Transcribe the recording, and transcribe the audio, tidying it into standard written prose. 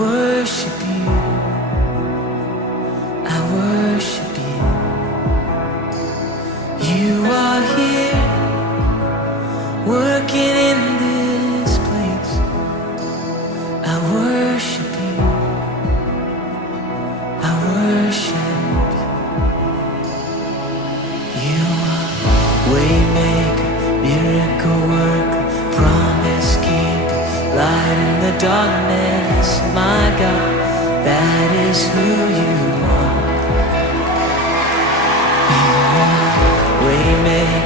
worship you, I worship you. You are here, working in this place. I worship you, I worship you. You are waymaker, miracle worker, promise keeper, light in the darkness. My God, that is who you are. You are waymaker,